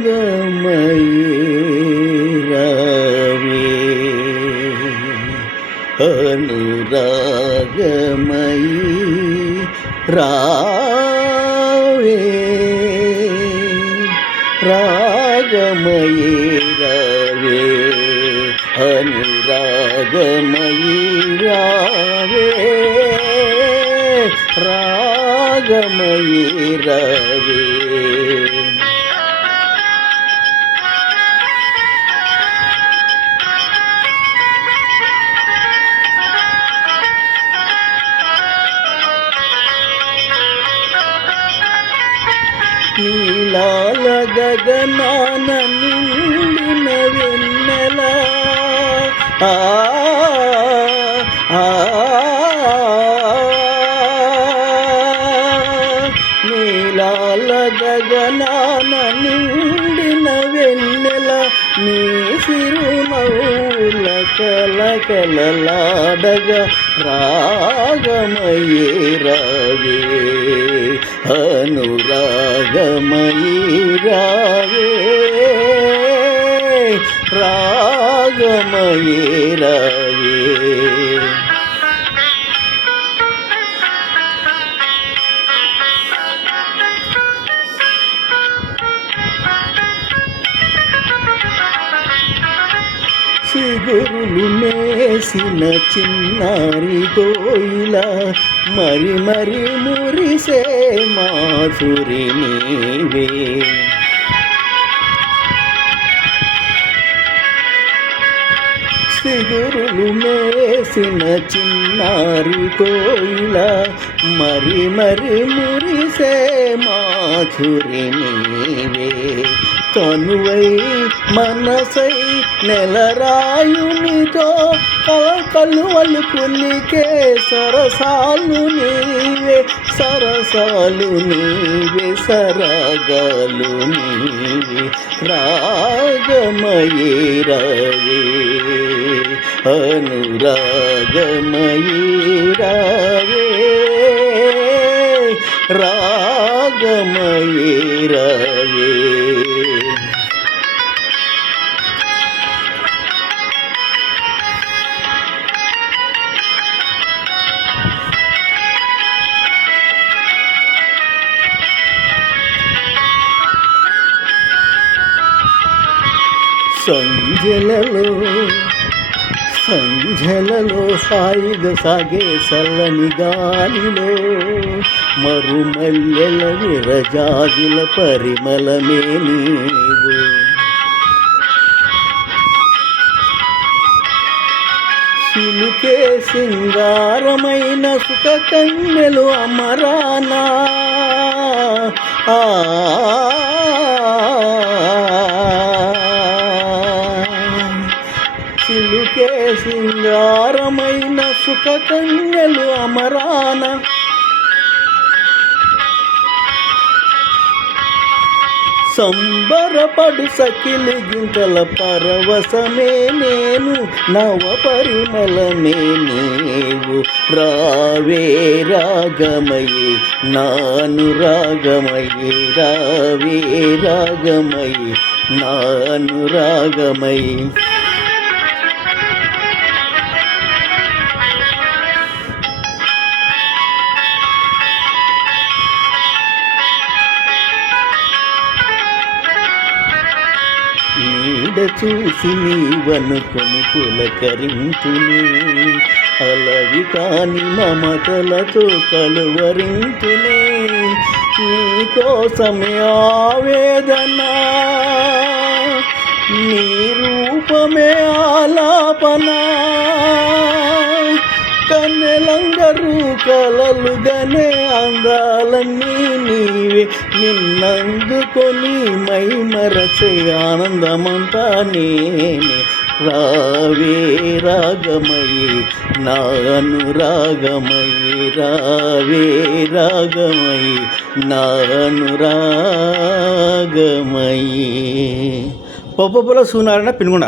రాగమయీ రావే అనురాగమయీ రావే రాగమయీ రావే అనురాగమయీ రావే రాగమయీ రావే. నీలాల గగనాన నిండిన వెన్నెల నీలాల గగనాన నిండిన వెన్నెల నీ సిరునవ్వుల కలకలలాడగా రాగమయీ రావే అనురాగమయీ రావే రాగమయీ రావే. చిగురులు మేసిన చిన్నారి కోయిల మరి మరి మురిసే మాధురి నీవే. చిగురులు మేసిన చిన్నారి కోయిల మరి మరి మురిసే మాధురి నీవే. తనువై మనసై నెలరాయునితో కలువలు పులికే సరసాలు నీవే సరసాలు నీవే సరగాలు నీవే రాగమయీ రావే అనురాగమయీ రావే రాగమయీ రావే. సంధ్యలలో హాయిగా సాగే చల్లని గాలిలో మరుమల్లెల విరజాజుల పరిమళమే నీవు. సిలుకే సింగారమైన సుఖ కన్యలు అమరానా సిలుకే సింగారమైన సుఖ కన్యలు అమరాన సంబరపడు సకిలి గింతల పరవశమే నేను నవ పరిమళమే నీవు రావే రాగమయీ నాను రాగమయీ రావే రాగమయీ నాను రాగమయీ. నీడ చూసి నీవనుకొని పులకరింతుని అలవి కాని మమతలతో కలువరింతుని నీకోసమే ఆవేదన నీ రూపమే ఆలాపన కన్నెలందరూ కలలుగానే అందాలన్నీ నీవే నిన్నందుకొని మై మరచే ఆనందమంతా నేనే రావే రాగమయీ నాను రాగమయీ రావే రాగమయీ నాను రాగమయీ. పొప్పపుల సూనారాయణ పెనుగొండ.